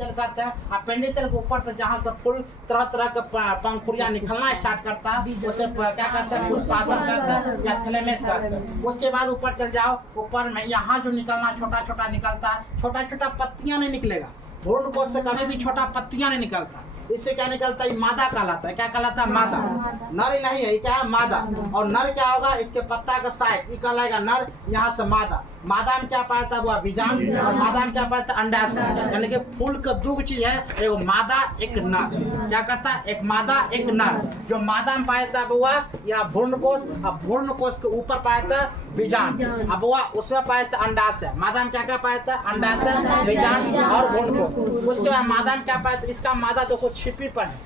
Cell कहते हैं। Appendix cell के ऊपर से जहाँ से फुल तरह तरह के पंखुड़ियाँ निकलना स्टार्ट करता है उसे क्या कहते हैं, पुष्पासन कहते हैं या थैलेमस कहते हैं। उसके बाद ऊपर चल जाओ, ऊपर में यहाँ जो निकलना छोटा छोटा निकलता है, छोटा छोटा पत्तियाँ नहीं निकलेगा, भ्रूण कोश से कभी भी छोटा पत्तियाँ नहीं निकलता। इससे क्या निकलता है, मादा कहलाता है। क्या कहलाता है, मादा। नर ही नहीं है, ये क्या है, मादा। और नर क्या होगा, इसके पत्ता का साइड ये कहलाएगा नर, यहाँ से मादा। मादा में क्या पाया था, वो बीजांड, और मादा में क्या पाया था, अंडाशय। यानी कि फूल का दो चीज है, एक मादा एक नर। क्या कहता है, एक मादा एक नर। जो मादा में पाया था वो या भ्रूण कोश, अब भ्रूण कोश के ऊपर पाया था बीजांड, अब वो उसमें पाया था अंडाशय। मादा में क्या क्या पाया था, अंडाशय, बीजांड और भ्रूण कोश। उसके बाद मादा में क्या पाया था, इसका मादा देखो छिपी पर है,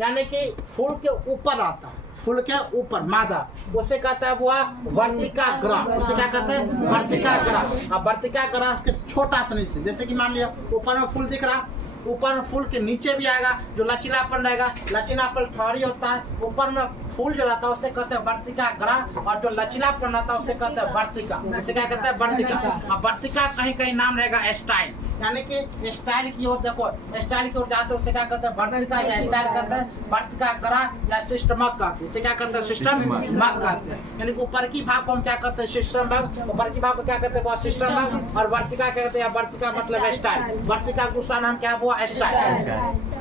यानी कि फूल के ऊपर आता है, फूल के ऊपर मादा। उसे कहता है वो वर्तिका ग्रह। उसे क्या कहते हैं, वर्तिका ग्रह। अब वर्तिका ग्रह के छोटा सा नीचे, जैसे कि मान लिया ऊपर में फूल दिख रहा, ऊपर में फूल के नीचे भी आएगा जो लचीलापन रहेगा, लचीलापन ठहरी होता है। ऊपर में फूल जो रहता है उसे कहते हैं वर्तिका ग्रह, और जो लचीलापन रहता है उसे कहते हैं वर्तिका। उसे क्या कहते हैं, वर्तिका। अब वर्तिका कहीं कहीं नाम रहेगा स्टाइल, यानी कि स्टाइल की ओर देखो, स्टाइल की ओर जाते उसे क्या कहते हैं, वर्तिका या स्टाइल कहते हैं। वर्तिका ग्रह या सिस्टमक कहते हैं, इसे क्या कहते हैं, सिस्टमक कहते हैं। यानी ऊपर की भाग को हम क्या कहते हैं, सिस्टमक। ऊपर की भाग को क्या कहते हैं, वो सिस्टमक। और वर्तिका कहते हैं, वर्तिका मतलब स्टाइल। वर्तिका का दूसरा नाम क्या है, वो स्टाइल।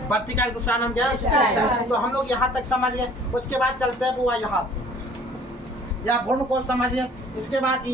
वर्तिका का दूसरा नाम क्या है, तो हम लोग यहाँ तक समझिए। उसके बाद चलते हैं वो यहाँ या भ्रूण को समझिए। इसके बाद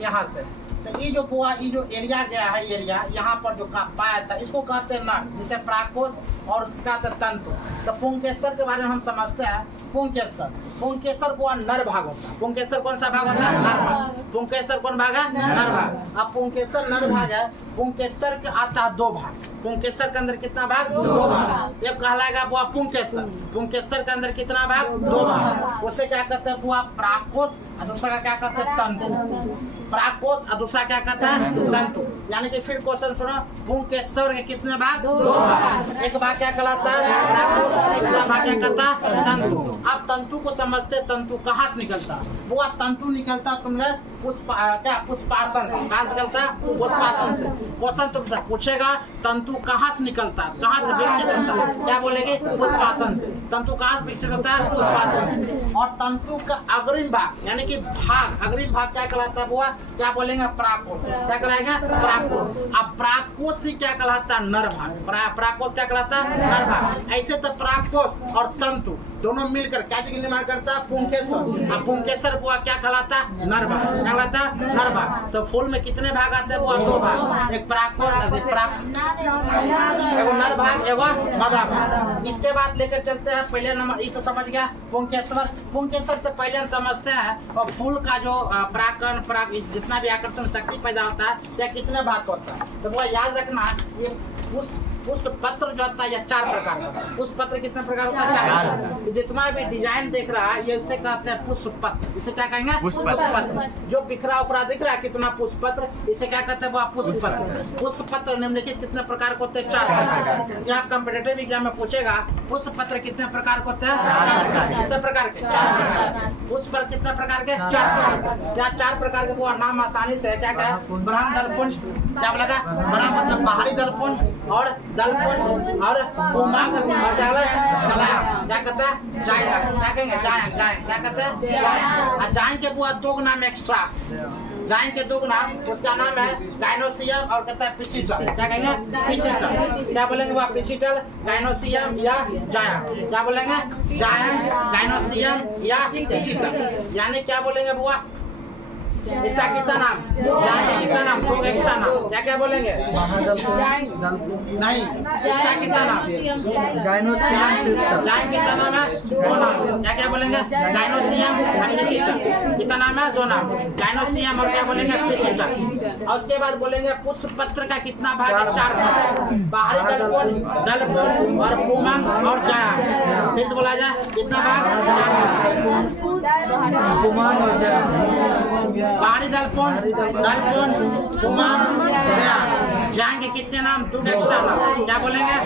यहाँ से तो ये जो बुआ, ये जो एरिया गया है, एरिया यहाँ पर जो पाया था, इसको कहते हैं नर, जिसे प्राकोष, और उसका कहते हैं तंतु। तो पुंकेसर के बारे में हम समझते हैं, पुंकेसर, पुंकेसर वो नर भाग होता है। पुंकेसर कौन सा भाग होता है, नर भाग। पुंकेसर कौन भाग है, नर भाग। अब पुंकेसर नर भाग है। पुंकेसर के आता है दो भाग। पुंकेसर के अंदर कितना भाग, दो भाग। एक कहलाएगा वो पुंकेसर। पुंकेसर के अंदर कितना भाग, दो भाग। उसे क्या कहते हैं, वो प्राकोष, और दूसरा का क्या कहते हैं, तंतु। प्राकोष और दूसरा क्या कहता है, तंतु। यानी कि फिर क्वेश्चन सुनो, पुंकेसर के कितने भाग, दो भाग। एक भाग क्या कहलाता है, प्राकोष, दूसरा भाग क्या कहता है, तंतु। अब तंतु को समझते, तंतु कहाँ से निकलता है, वो तंतु निकलता तुमने क्या पुष्पासन से। कहाँ से निकलता है, पुष्पासन से। क्वेश्चन तुमसे पूछेगा तंतु कहाँ से निकलता है, कहाँ से विकसित होता है, क्या बोलेंगे, पुष्पासन से। तंतु कहाँ से विकसित होता है, पुष्पासन से। और तंतु का अग्रिम भाग, यानी कि भाग, अग्रिम भाग क्या कहलाता है, वो क्या बोलेंगे, प्राकोष। क्या कहलाएगा, प्राकोष। अब प्राकोष से क्या कहलाता है, नर भाग। प्राकोष क्या कहलाता है, नर भाग। ऐसे तो प्राकोष और तंतु दोनों मिलकर क्या चीज निर्माण करता है, पुंकेसर। अब पुंकेसर वो क्या कहलाता है, नर भाग। क्या कहलाता है, नर भाग। तो फूल में कितने भाग आते हैं, वो दो भाग, एक प्राकोष, एगो नर भाग, एगो मादा भाग। इसके बाद लेकर चलते हैं पहले नंबर, ये तो समझ गया पुंकेसर। पुंकेसर से पहले हम समझते हैं और फूल का जो परागकण, जितना भी आकर्षण शक्ति पैदा होता है, या कितने भाग होता है, तो वो याद रखना। ये उस पत्र जो होता है या चार प्रकार का, उस पत्र कितने प्रकार होता है, चार। जितना भी डिजाइन देख रहा है ये उसे कहते हैं पुष्प पत्र। इसे क्या कहेंगे, पुष्प पत्र। जो बिखरा उपरा दिख रहा है कितना पुष्प पत्र, इसे क्या कहते हैं, वो पुष्प पत्र। पुष्प पत्र निम्नलिखित कितने प्रकार के होते हैं, चार प्रकार। यहाँ कॉम्पिटेटिव एग्जाम में पूछेगा पुष्प पत्र कितने प्रकार के होते हैं, चार प्रकार। कितने प्रकार के, चार प्रकार। पुष्प पत्र कितने प्रकार के, चार प्रकार। या चार प्रकार के वो नाम आसानी से क्या क्या है, ब्रह्म दलपुंज, क्या बोलेगा, ब्रह्म मतलब बाहरी दलपुंज, और दलपुंज, और पुमांग, और क्या कहते हैं, जायंट। क्या कहेंगे, जायंट। क्या कहते हैं, जायंट। जायंट के बुआ दो नाम एक्स्ट्रा, जायंट के दो नाम, उसका नाम है गाइनोसियम और कहता है पिसिटल। क्या कहेंगे, पिसिटल। क्या बोलेंगे, वो पिसिटल, गाइनोसियम या जायंट। क्या बोलेंगे, जायंट, गाइनोसियम या पिसिटल। यानी क्या बोलेंगे बुआ, इसका कितना नाम, जायंट का कितना नाम, दो एक्स्ट्रा नाम। क्या क्या बोलेंगे, नहीं, इसका कितना नाम, जायंट कितना नाम है, दो नाम। क्या क्या बोलेंगे, गाइनोसियम और पिसिटल। कितना नाम है, दो नाम, गाइनोसियम और क्या बोलेंगे, पिसिटल। और उसके बाद बोलेंगे पुष्प पत्र का कितना भाग है, चार भाग, बाहरी दलपुंज और पुमांग और जायंट। फिर तो बोला जाए कितना भाग, चार भाग, पुमांग और जायंट। बाहरी दलपुंज, पुमांग, जायंट। जांग के कितने नाम? 2 एक्स्ट्रा नाम। क्या बोलेंगे?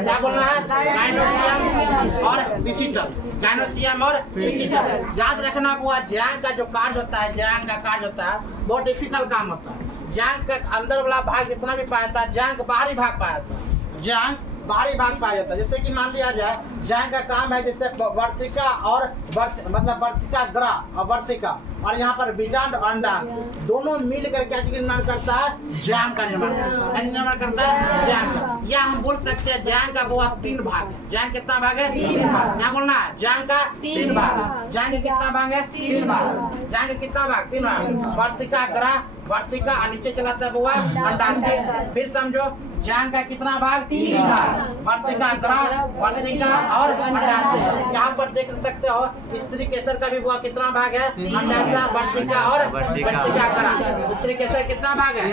क्या बोलना है? गाइनोसियम और विसिटल। गाइनोसियम और विसिटल। याद रखना हुआ जांग का जो कार्य होता है, जांग का कार्य होता है बहुत डिफिकल्ट काम होता है। जांग का अंदर वाला भाग जितना भी पाया जाता है, जांग बाहरी भाग पाया जाता है, जांग बाहरी भाग पाया जाता है। जैसे कि मान लिया जाए जांग का काम है जैसे वर्तिका और मतलब वर्तिका ग्रह और वर्तिका, और यहाँ पर बीजांड और अंडांश दोनों मिल कर क्या चीज निर्माण करता है? जांग का निर्माण करता है। निर्माण करता है जांग का। या हम बोल सकते हैं जांग का वो 3 भाग है। जांग कितना भाग है? 3 भाग। क्या बोलना है? जांग का 3 भाग। जांग के कितना भाग है? 3 भाग। जांग के कितना भाग? 3 भाग। वर्तिका ग्रह, वर्तिका और नीचे चलाता है बुआ अंडाशय। फिर समझो जांग का कितना भाग? 3 भाग। वर्तिका ग्रह, वर्तिका और अंडाशय। यहाँ पर देख सकते हो स्त्री केसर का भी बुआ कितना भाग है? अंडाशय, वर्तिका और वर्तिका ग्रह। स्त्री केसर कितना भाग है?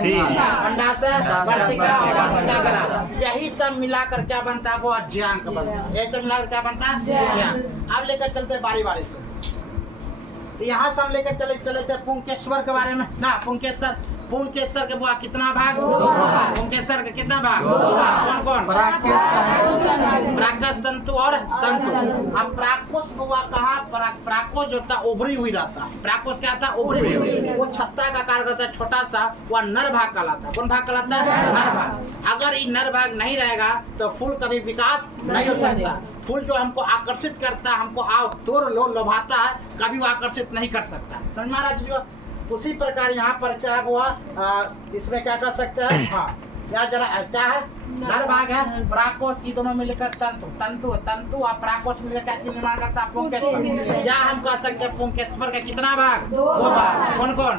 अंडाशय, वर्तिका और वर्तिका ग्रह। यही सब मिलाकर क्या बनता है? वो जांग का बनता है। यही सब मिलाकर क्या बनता है? जांग। अब लेकर चलते बारी बारी से। यहाँ से हम लेकर चले थे पुंकेश्वर के बारे में ना। पुंकेश्वर के बुआ कितना भाग? पुंकेश्वर के कितना भाग? कौन कौन? प्राकस तंतु और तंतु। अब प्राकोष बुआ कहाँ? प्राकोष जो था उभरी हुई रहता है। प्राकोष क्या था? उभरी हुई। वो छत्ता का कार्य करता है छोटा सा, वह नर भाग कहलाता है। कौन भाग कहलाता है? नर भाग। अगर ये नर भाग नहीं रहेगा तो फूल कभी विकास नहीं हो सकता। फूल जो हमको आकर्षित करता है, हमको तोड़ लोभाता है, कभी वो आकर्षित नहीं कर सकता। समझ में आ रहा है? उसी प्रकार यहाँ पर क्या हुआ, इसमें क्या कर सकते हैं? हाँ, या जरा क्या है? नर भाग है, प्राकोष की दोनों मिलकर तंतु और प्राकोष मिलकर क्या निर्माण करता है? पुंकेश्वर। या हम कह सकते हैं पुंकेश्वर का कितना भाग? 2 भाग। कौन कौन?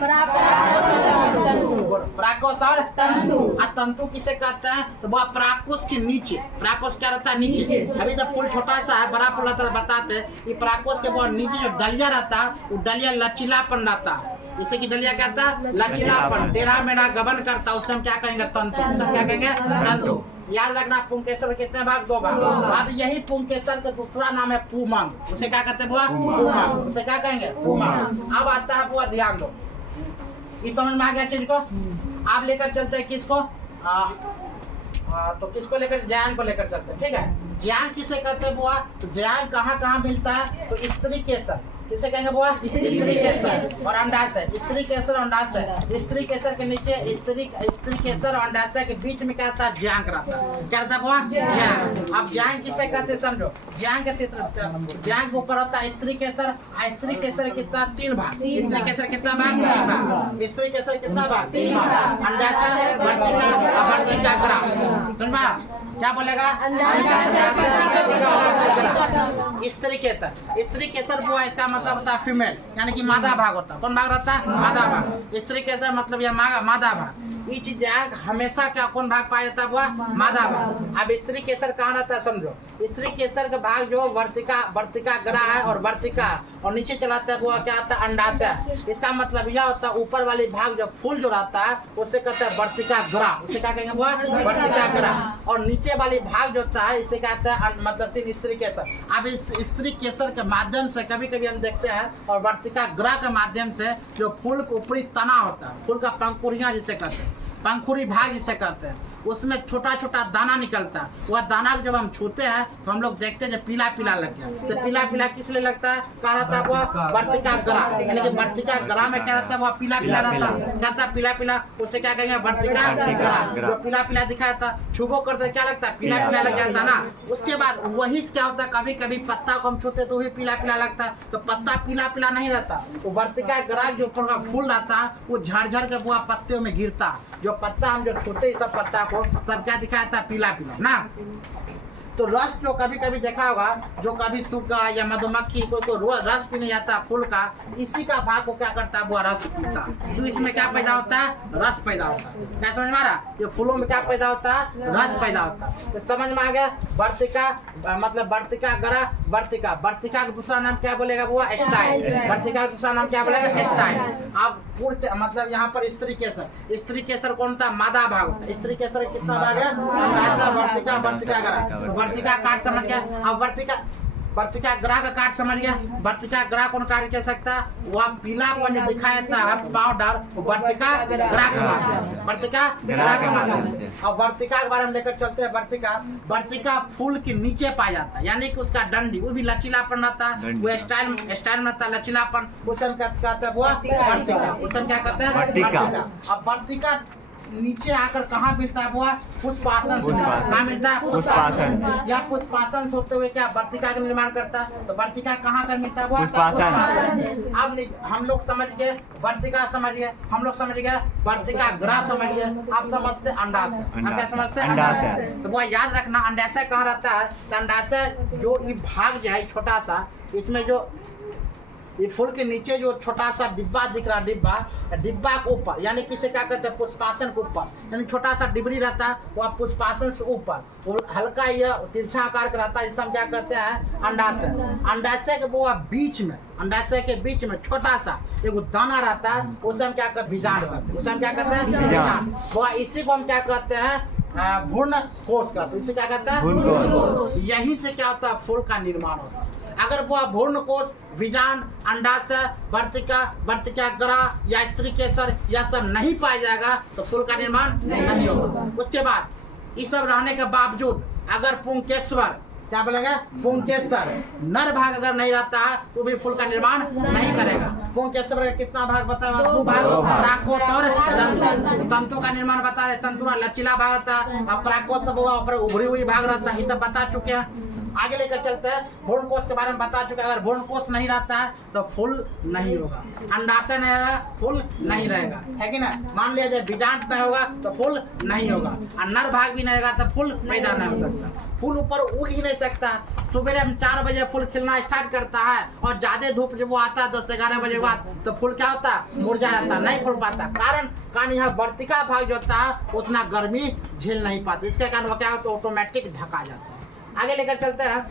प्राकोष और तंतु। तंतु किसे कहते हैं? तो वह प्राकोष के नीचे। प्राकोष क्या रहता है? नीचे। अभी तो फूल छोटा सा है, बड़ा फूल बताते हैं। प्राकोष के बहुत नीचे जो डलिया रहता है, वो डलिया लचीलापन रहता है। जैसे कि डलिया क्या था? लचीलापन। टेढ़ा मेढ़ा गबन करता, उससे हम क्या कहेंगे? तंतु। उससे क्या कहेंगे? तंतु। याद रखना पुंकेश्वर कितने भाग? 2 भाग। अब यही पुंकेश्वर का दूसरा नाम है पुमंग। उसे क्या कहते हैं बुआ? पुमंग। उसे क्या कहेंगे? पुमंग। अब आता है बुआ, ध्यान दो, इस समझ में आ गया चीज को? आप लेकर चलते हैं किसको? तो किसको लेकर? जांग को लेकर चलते हैं। ठीक है, जांग किसे कहते हैं बुआ? तो जांग कहाँ मिलता है? तो स्त्री केसर। किसे कहेंगे बुआ? स्त्री केसर और अंडाशय। स्त्री केसर और अंडाशय। स्त्री केसर के नीचे स्त्री केसर और अंडाशय के बीच में क्या था? जांग रहता है। क्या रहता है बुआ? जांग। अब जांग किसे कहते हैं समझो। जांग के जांग के ऊपर होता है स्त्री केसर। स्त्री केसर कितना? 3 भाग। स्त्री केसर कितना भाग? 3 भाग। स्त्री केसर कितना भाग? 3 भाग। अंडाशय, वर्तिका और वर्तिका ग्रह। समझा? क्या बोलेगा? स्त्री केसर। स्त्री केसर बुआ इसका मतलब होता है फीमेल, यानी कि मादा भाग होता है। कौन भाग रहता है? मादा भाग। स्त्री केसर मतलब यह मादा भाग। ये चीज हमेशा क्या कौन भाग पाया जाता है बुआ? मादा भाग। अब स्त्री केसर कहाँ रहता है समझो। स्त्री केसर का भाग जो वर्तिका ग्रह है और वर्तिका, और नीचे चलाता है बुआ क्या आता है? अंडाशय। इसका मतलब यह होता है ऊपर वाली भाग जो फूल जो रहता है उसे कहते हैं वर्तिका ग्रह। उसे क्या कहेंगे बुआ? वर्तिका ग्रह। और नीचे वाली भाग जो होता है इसे कहते हैं मतलब 3 स्त्री केसर। अब इस स्त्री केसर के माध्यम से कभी कभी हम देखते हैं और वर्तिका ग्रह के माध्यम से जो फूल के ऊपरी तना होता है, फूल का पंखुड़ियां जिसे कहते हैं, पंखुड़ी भाग जिसे कहते हैं, उसमें छोटा छोटा दाना निकलता है। वह दाना जब हम छूते हैं तो हम लोग देखते हैं जो पीला पीला लग गया। तो पीला पीला किस लिए लगता है? कहाँ रहता है वह? वर्तिका ग्रह। यानी कि वर्तिका ग्रह में क्या रहता है? वह पीला पीला रहता है। क्या था? पीला पीला। उसे क्या कहेंगे? वर्तिका ग्रह। जो पीला पीला दिखाया था, छुबो करते क्या लगता है? पीला पीला लग जाता है ना। उसके बाद वही क्या होता है, कभी कभी पत्ता को हम छूते तो भी पीला पीला लगता है। तो पत्ता पीला पीला नहीं रहता। तो वर्तिका ग्रह जो फूल रहता है वो झड़झड़ के बुआ पत्तियों में गिरता। जो पत्ता हम जो छूते सब पत्ता को, तब क्या दिखाया था? पीला पीला ना। तो रस जो कभी कभी देखा होगा, जो कभी सुग्गा या मधुमक्खी कोई रस पीने जाता है फूल का, इसी का भाग को क्या करता है? वो रस पीता। तो इसमें क्या पैदा होता है? रस पैदा होता है। क्या समझ में आ रहा? ये फूलों में क्या पैदा होता है? रस पैदा होता है। तो समझ में आ गया? वर्तिका मतलब वर्तिका ग्रह, वर्तिका। वर्तिका का दूसरा नाम क्या बोलेगा वो? स्टाइल। वर्तिका का दूसरा नाम क्या बोलेगा? स्टाइल। अब मतलब यहाँ पर स्त्री केसर। स्त्री केसर कौन था? मादा भाग होता है। स्त्री केसर कितना भाग है? वर्तिका, वर्तिका ग्रह। वर्तिका काट समझ गया। अब वर्तिका ग्रह का कार्य समझ गया। वर्तिका ग्रह कौन कार्य कह सकता है? वह पीलापन जो दिखाया था पाउडर, वर्तिका ग्रह के माध्यम से, वर्तिका ग्रह के माध्यम से। और वर्तिका के बारे में लेकर चलते हैं। वर्तिका फूल के नीचे पाया जाता है, यानी कि उसका डंडी वो भी लचीलापन रहता है, वो स्टाइल में रहता है लचीलापन, उस समय क्या कहते हैं? वो वर्तिका, उस समय क्या कहते हैं? वर्तिका। अब वर्तिका नीचे आकर कहाँ मिलता है? वो पुष्पासन से कहाँ मिलता है? पुष्पासन। या पुष्पासन से होते हुए क्या वर्तिका का निर्माण करता है? तो वर्तिका कहाँ कर मिलता है? वो पुष्पासन। अब हम लोग समझ गए वर्तिका, समझ गए हम लोग, समझ गए वर्तिका ग्रह, समझ गए। आप समझते अंडाशय, आप क्या समझते हैं? अंडाशय। तो वो याद रखना अंडाशय कहाँ रहता है? तो अंडाशय जो ये भाग जो है छोटा सा, इसमें जो ये फूल के नीचे जो छोटा सा डिब्बा दिख रहा है, डिब्बा के ऊपर, यानी किसे क्या कहते हैं? पुष्पासन के ऊपर, यानी छोटा सा डिबरी रहता है, वह पुष्पासन से ऊपर वो हल्का यह तिरछा आकार का रहता है, जिसे हम क्या कहते हैं? अंडाशय। अंडाशय के वो बीच में, अंडाशय के बीच में छोटा सा एक दाना रहता है, उसे हम क्या कहते हैं? बीजांड कहते हैं। उसे हम क्या कहते हैं? बीजांड। वो इसी को हम क्या कहते हैं? भ्रूण कोश कहते हैं। इसे क्या कहते हैं? भ्रूण कोश। यही से क्या होता है? फूल का निर्माण होता है। अगर वह भ्रूण कोश, बीजांड, अंडाशय, वर्तिका, वर्तिका ग्रह या स्त्री केसर यह सब नहीं पाया जाएगा तो फूल का निर्माण नहीं होगा। उसके बाद ये सब रहने के बावजूद अगर पुंकेश्वर, क्या बोलेगा? पुंकेश्वर नर भाग अगर नहीं रहता है तो भी फूल का निर्माण नहीं करेगा। पुंकेश्वर का कितना भाग बताया? 2 भाग, प्राकोष और तंतु। तंतु का निर्माण बताया, तंतु लचीला भाग रहता है, और प्राकोष सब ऊपर उभरी हुई भाग रहता है। ये सब बता चुके हैं। आगे लेकर चलते हैं। भ्रूण कोश के बारे में बता चुके हैं। अगर भ्रूण कोश नहीं रहता है तो फूल नहीं होगा, अंडाशय नहीं रहेगा, फूल नहीं रहेगा, है कि ना? मान लिया जाए बीजांड नहीं होगा तो फूल नहीं होगा, और नर भाग भी नहीं रहेगा तो फूल पैदा नहीं हो सकता। फूल ऊपर उग ही नहीं सकता। सुबह हम 4 बजे फूल खिलना स्टार्ट करता है और ज्यादा धूप जब वो आता है 10-11 बजे बाद तो फूल क्या होता है? मुरझा जाता है, नहीं फूल पाता। कारण यहाँ वर्तिका भाग जो होता है उतना गर्मी झेल नहीं पाता, इसके कारण वो क्या होता है? ऑटोमेटिक ढका जाता है। आगे लेकर चलते हैं।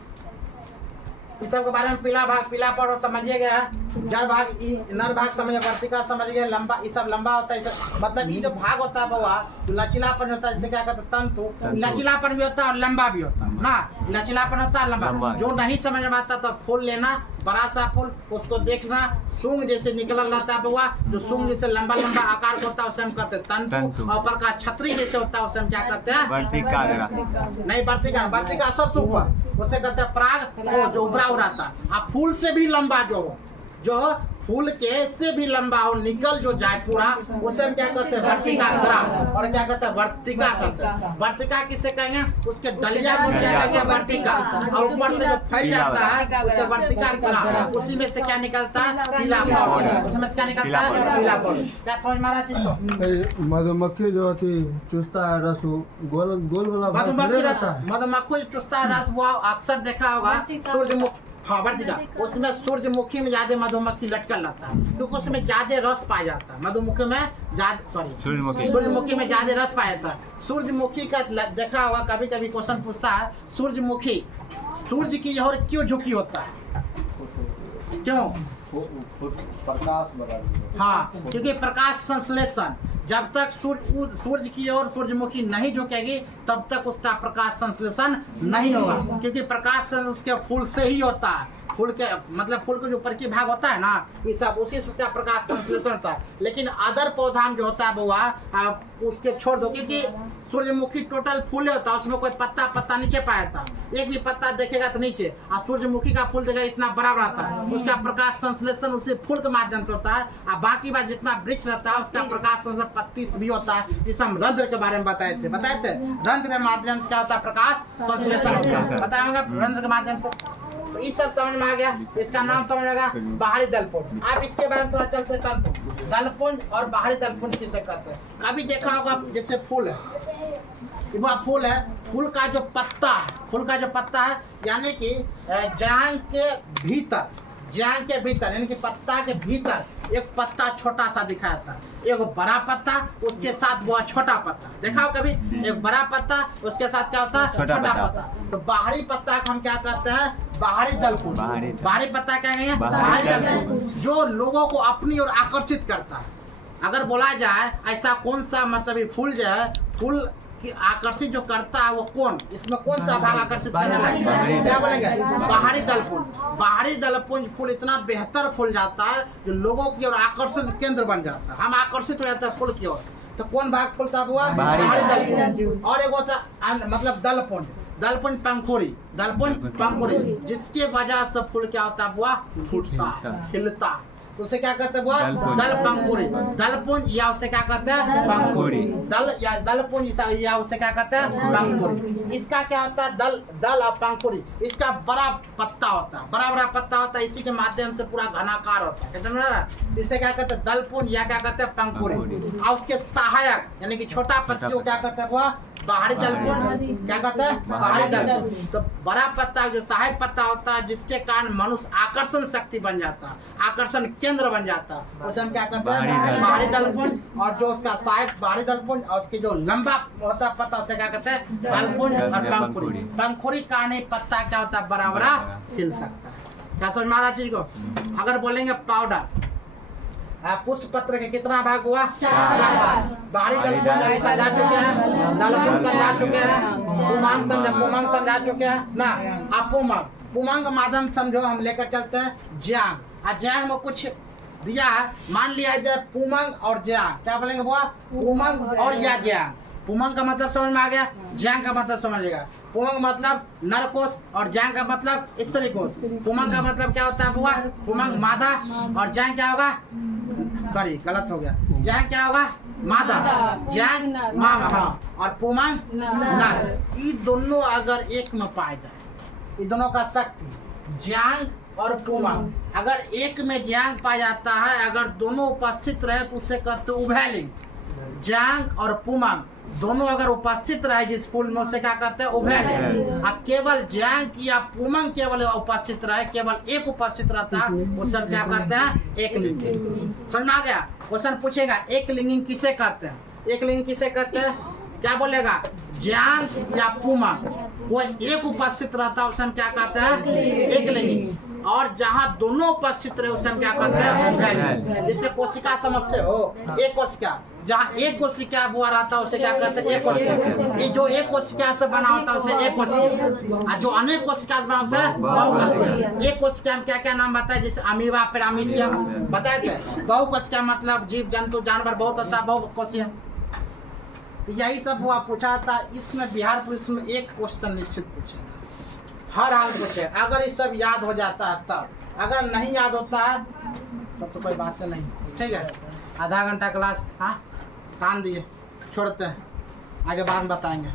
इस सब के बारे में पीला पर समझिए गया, जड़ भाग, नर भाग समझिए, वर्तिका समझिए, लंबा, ये सब लंबा होता है। मतलब ये जो भाग होता है बउआ, तो लचीलापन होता है, जिसे क्या कहते हैं? तंतु। लचीलापन भी होता है और लंबा भी होता है ना। लचीलापन होता है, लंबा। जो नहीं समझ में आता तो फूल लेना, बड़ा सा फूल, उसको देखना, सूंग जैसे निकल रहता है बउआ, जो सूंग जैसे लंबा आकार होता है उसे हम कहते हैं तंतु। और ऊपर का छतरी जैसे होता है उसे हम क्या कहते हैं? वर्तिका। नहीं, वर्तिका सबसे ऊपर, उसे कहते हैं पराग, जो उभरा रहता है। अब फूल से भी लंबा जो फूल के से भी लंबा हो, निकल जो जाए पूरा, उसे हम क्या कहते हैं? वर्तिका ग्रह। और क्या कहते हैं? वर्तिका कहते हैं। वर्तिका किसे कहेंगे? उसके डलिया को क्या कहेंगे? वर्तिका। और ऊपर से जो फैल जाता है उसे वर्तिका ग्रह। उसी में से क्या निकलता है? पीला पाउडर। उसमें से क्या निकलता है? पीला पाउडर। क्या समझ में आ रहा चीज को? मधुमक्खी जो होती चूसता है रस, गोल वाला मधुमक्खी रहता है। मधुमक्खी जो चूसता है रस, वो अक्सर देखा होगा सूर्यमुखी, हाँ वर्तिका, उसमें सूर्यमुखी में ज्यादा मधुमक्खी लटकल रहता है, क्योंकि उसमें ज्यादा रस पाया जाता है। मधुमक्खी में सूर्यमुखी में ज्यादा रस पाया जाता है। सूर्यमुखी का देखा होगा, कभी कभी क्वेश्चन पूछता है, सूर्यमुखी सूर्य की ओर क्यों झुकी होता है? क्यों? प्रकाश, हाँ, क्योंकि प्रकाश संश्लेषण, जब तक सूर्य की ओर सूर्यमुखी नहीं झुकेगी तब तक उसका प्रकाश संश्लेषण नहीं होगा, क्योंकि प्रकाश उसके फूल से ही होता है। फूल के मतलब फूल के जो ऊपर की भाग होता है ना, ये सब उसी से उसका प्रकाश संश्लेषण होता है। लेकिन अदर पौधा में जो होता है बउआ, उसके छोड़ दो, क्योंकि सूर्यमुखी टोटल फूल होता है, उसमें कोई पत्ता नीचे पाया था, एक भी पत्ता देखेगा तो नीचे, और सूर्यमुखी का फूल देखेगा इतना बड़ा रहता है, उसका प्रकाश संश्लेषण उसी फूल के माध्यम से होता है। और बाकी बात जितना वृक्ष रहता है उसका प्रकाश संश्लेषण पत्ती से भी होता है, जिसे हम रंध्र के बारे में बताए थे। रंध्र के माध्यम से क्या होता है? प्रकाश संश्लेषण होता है, बताया होगा रंध्र के माध्यम से। तो ये सब समझ में आ गया, इसका नाम समझ आएगा बाहरी दलपुंज। आप इसके बारे में थोड़ा चलते तंतु, दलपुंज और बाहरी दलपुंज किसे कहते हैं? कभी देखा होगा जैसे फूल है, वह फूल है, फूल का जो पत्ता है, यानी कि जांग के भीतर यानी कि पत्ता के भीतर एक पत्ता छोटा सा दिखाया था, एक बड़ा पत्ता, उसके साथ वो छोटा पत्ता। देखा हो कभी? एक बड़ा पत्ता, उसके साथ क्या होता है? छोटा पत्ता। तो बाहरी पत्ता को हम क्या कहते हैं? बाहरी दलपुंज। बाहरी पत्ता क्या कहेंगे? बाहरी दलपुंज, जो लोगों को अपनी ओर आकर्षित करता है। अगर बोला जाए ऐसा कौन सा मतलब फूल जो है, फूल कि आकर्षित जो करता है वो कौन, इसमें कौन सा भाग आकर्षित करने बाहरी लगेगा, क्या बोलेंगे, दल। बाहरी दलपुंज। बाहरी दलपुंज फूल इतना बेहतर फूल जाता है जो लोगों की ओर आकर्षण केंद्र बन जाता है, हम आकर्षित हो जाते हैं फूल की ओर। तो कौन भाग खुलता हुआ, बाहरी दलपुंज। और एक होता मतलब दलपुंज, दलपुंज पंखुड़ी, दलपुंज पंखुड़ी, जिसके वजह से फूल क्या होता है हुआ, फूटता है, खिलता है। तो उसे क्या कहते हैं हुआ, दल पंखुड़ी, दलपुंज या उसे क्या कहते हैं पंखुड़ी, दल या दलपुंज या उसे क्या कहते हैं पंखुड़ी। इसका क्या होता है, दल दल और पंखुड़ी, इसका बड़ा पत्ता होता है, बड़ा बड़ा पत्ता होता है, इसी के माध्यम से पूरा घनाकार होता है, कहते हैं ना, इसे क्या कहते हैं दलपुंज या क्या कहते हैं पंखुड़ी। और उसके सहायक यानी कि छोटा पत्ती को क्या कहते हैं हुआ, बाहरी दलपुंज, क्या कहते हैं बाहरी दलपुंज। तो बड़ा पत्ता जो सहायक पत्ता होता है जिसके कारण मनुष्य आकर्षण शक्ति बन जाता है, आकर्षण केंद्र बन जाता है, उसे हम क्या कहते हैं बाहरी दलपुंज। और जो उसका सहायक बाहरी दलपुंज और उसकी जो लंबा होता है पत्ता उसे क्या कहते हैं दलपुंज और पंखुड़ी। पंखुड़ी का नहीं पत्ता क्या होता है बड़ा बड़ा खिल सकता है। क्या समझ में आ रहा चीज को। अगर बोलेंगे पाउडर, पुष्प पत्र के कितना भाग हुआ, 4। बाहरी दलपुंज समझा चुके हैं, दलपुंज समझा चुके हैं, पुमांग समझा चुके हैं ना। आप पुमांग का माध्यम समझो, हम लेकर चलते हैं ज्यांग। ज्यांग में कुछ दिया है, मान लिया जाए पुमांग और ज्यांग, क्या बोलेंगे बुआ, पुमांग और या ज्यांग। पुमांग का मतलब समझ में आ गया, ज्यांग का मतलब समझिएगा। पुमांग मतलब नर कोष और ज्यांग का मतलब स्त्री कोष। पुमांग का मतलब क्या होता है बुआ, पुमांग मादा और ज्यांग क्या होगा, सॉरी गलत हो गया, ज्यांग क्या होगा मादा, ज्यांग मामा, हाँ, और पुमांग नर। ये दोनों अगर एक में पाए जाए, ये दोनों का शक्ति ज्यांग और पुमांग, अगर एक में ज्यांग पाया जाता है, अगर दोनों उपस्थित रहे तो उसे कहते उभयलिंग। ज्यांग और पुमांग दोनों अगर उपस्थित रहे जिस फूल में उसे क्या कहते हैं उभयलिंग। अब केवल ज्यांग या पुमांग केवल उपस्थित रहे, केवल एक उपस्थित रहता है, उसे हम क्या कहते हैं एक लिंगी। समझ में आ गया। क्वेश्चन पूछेगा एक लिंगिंग किसे कहते हैं, एक लिंग किसे कहते हैं, क्या बोलेगा, ज्यांग या पुमांग कोई एक उपस्थित रहता है उसे हम क्या कहते हैं एक लिंगी। और जहाँ दोनों उपस्थित रहे उसे हम क्या कहते हैं उभयलिंग। जैसे कोशिका समझते हो, एक कोशिका, जहाँ एक कोशिका हुआ रहता है उसे क्या कहते हैं एक कोशिका। ये जो एक कोशिका से बना होता है उसे एक कोशिका, और जो अनेक कोशिका से बना होता है बहुकोशिका। एक कोशिका में क्या क्या नाम बताए, जैसे अमीबा, पैरामीशियम बताए थे। बहुकोशिका मतलब जीव जंतु जानवर बहुत होता है बहुकोशिका। यही सब हुआ पूछा था। इसमें बिहार पुलिस में एक क्वेश्चन निश्चित पूछेगा, हर हाल पूछेगा। अगर ये सब याद हो जाता है तब, अगर नहीं याद होता है तब तो कोई बात नहीं। ठीक है, आधा घंटा क्लास, हाँ काम दिए, छोड़ते हैं, आगे बाद में बताएंगे।